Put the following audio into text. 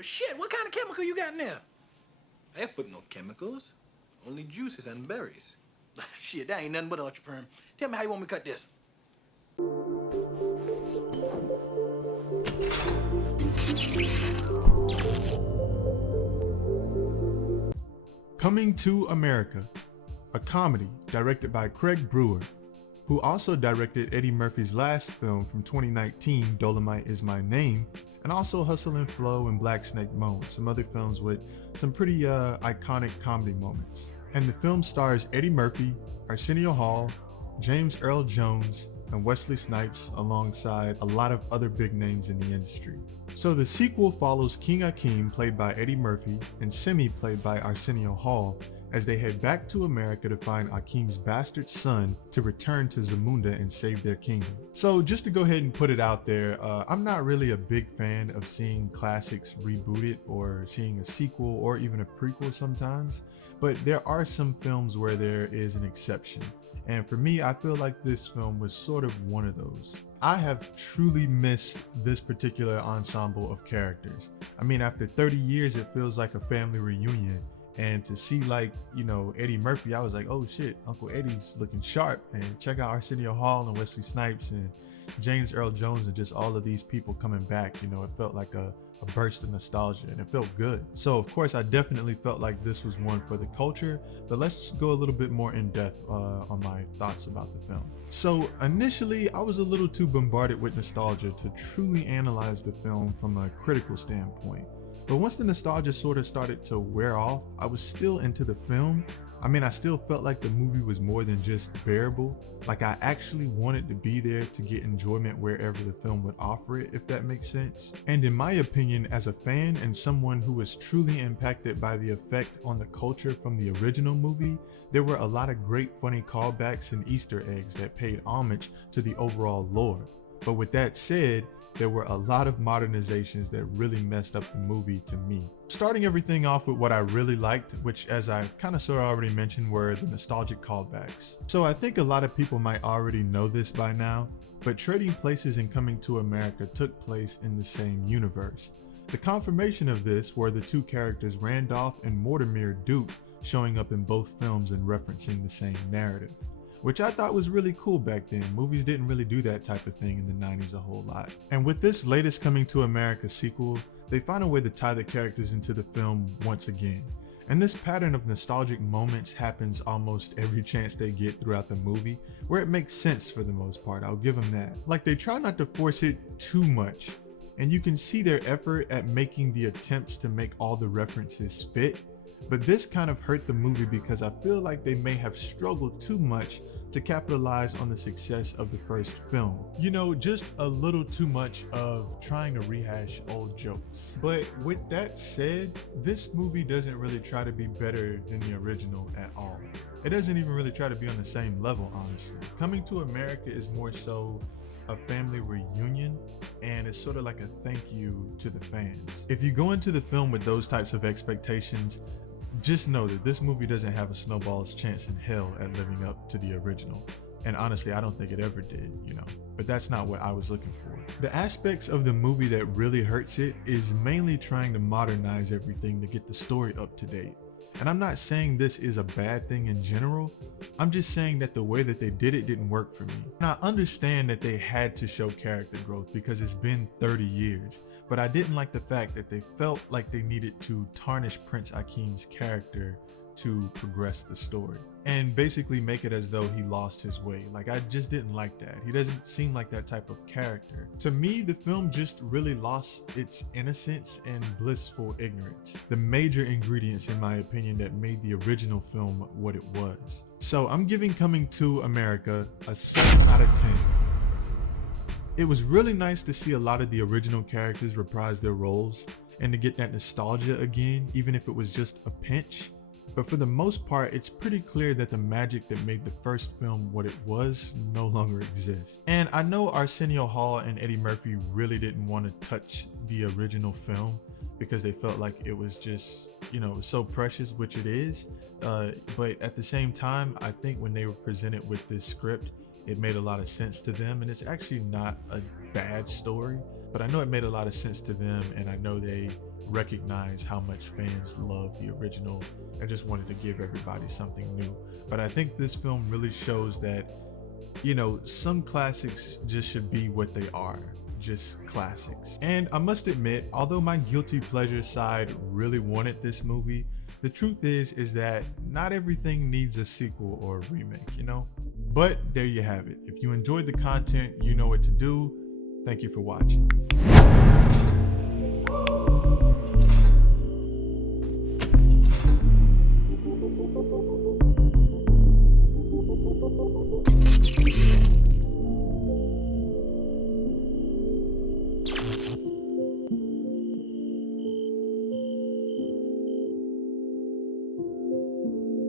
Well, shit, what kind of chemical you got in there? I have put no chemicals, only juices and berries. Shit, that ain't nothing but ultra firm. Tell me how you want me to cut this. Coming to America, a comedy directed by Craig Brewer, who also directed Eddie Murphy's last film from 2019, Dolomite Is My Name, and also Hustle and Flow and Black Snake Moan, some other films with some pretty iconic comedy moments. And the film stars Eddie Murphy, Arsenio Hall, James Earl Jones, and Wesley Snipes alongside a lot of other big names in the industry. So the sequel follows King Akeem, played by Eddie Murphy, and Simi, played by Arsenio Hall, as they head back to America to find Akeem's bastard son to return to Zamunda and save their kingdom. So just to go ahead and put it out there, I'm not really a big fan of seeing classics rebooted or seeing a sequel or even a prequel sometimes, but there are some films where there is an exception. And for me, I feel like this film was sort of one of those. I have truly missed this particular ensemble of characters. I mean, after 30 years, it feels like a family reunion. And to see Eddie Murphy, I was like, oh shit, Uncle Eddie's looking sharp. And check out Arsenio Hall and Wesley Snipes and James Earl Jones and just all of these people coming back. It felt like a burst of nostalgia and it felt good. So of course, I definitely felt like this was one for the culture, but let's go a little bit more in depth on my thoughts about the film. So initially, I was a little too bombarded with nostalgia to truly analyze the film from a critical standpoint. But once the nostalgia sort of started to wear off, I was still into the film. I mean, I still felt like the movie was more than just bearable. Like I actually wanted to be there to get enjoyment wherever the film would offer it, if that makes sense. And in my opinion, as a fan and someone who was truly impacted by the effect on the culture from the original movie, there were a lot of great funny callbacks and Easter eggs that paid homage to the overall lore. But with that said, there were a lot of modernizations that really messed up the movie to me. Starting everything off with what I really liked, which as I kind of sort of already mentioned, were the nostalgic callbacks. So I think a lot of people might already know this by now, but Trading Places and Coming to America took place in the same universe. The confirmation of this were the two characters Randolph and Mortimer Duke showing up in both films and referencing the same narrative, which I thought was really cool back then. Movies didn't really do that type of thing in the 90s a whole lot. And with this latest Coming to America sequel, they find a way to tie the characters into the film once again. And this pattern of nostalgic moments happens almost every chance they get throughout the movie, where it makes sense for the most part, I'll give them that. Like they try not to force it too much, and you can see their effort at making the attempts to make all the references fit. But this kind of hurt the movie because I feel like they may have struggled too much to capitalize on the success of the first film. Just a little too much of trying to rehash old jokes. But with that said, this movie doesn't really try to be better than the original at all. It doesn't even really try to be on the same level, honestly. Coming to America is more so a family reunion, and it's sort of like a thank you to the fans. If you go into the film with those types of expectations, just know that this movie doesn't have a snowball's chance in hell at living up to the original. And honestly, I don't think it ever did, but that's not what I was looking for. The aspects of the movie that really hurts it is mainly trying to modernize everything to get the story up to date. And I'm not saying this is a bad thing in general, I'm just saying that the way that they did it didn't work for me. And I understand that they had to show character growth because it's been 30 years. But I didn't like the fact that they felt like they needed to tarnish Prince Akeem's character to progress the story and basically make it as though he lost his way. Like I just didn't like that. He doesn't seem like that type of character. To me, the film just really lost its innocence and blissful ignorance, the major ingredients in my opinion that made the original film what it was. So I'm giving Coming to America a 7 out of 10. It was really nice to see a lot of the original characters reprise their roles and to get that nostalgia again, even if it was just a pinch. But for the most part, it's pretty clear that the magic that made the first film what it was no longer exists. And I know Arsenio Hall and Eddie Murphy really didn't want to touch the original film because they felt like it was just, so precious, which it is. But at the same time, I think when they were presented with this script, it made a lot of sense to them, and it's actually not a bad story. but I know it made a lot of sense to them, and I know they recognize how much fans love the original and just wanted to give everybody something new. But I think this film really shows that, you know, some classics just should be what they are, just classics. And I must admit, although my guilty pleasure side really wanted this movie, the truth is that not everything needs a sequel or a remake, you know? But there you have it. If you enjoyed the content, you know what to do. Thank you for watching.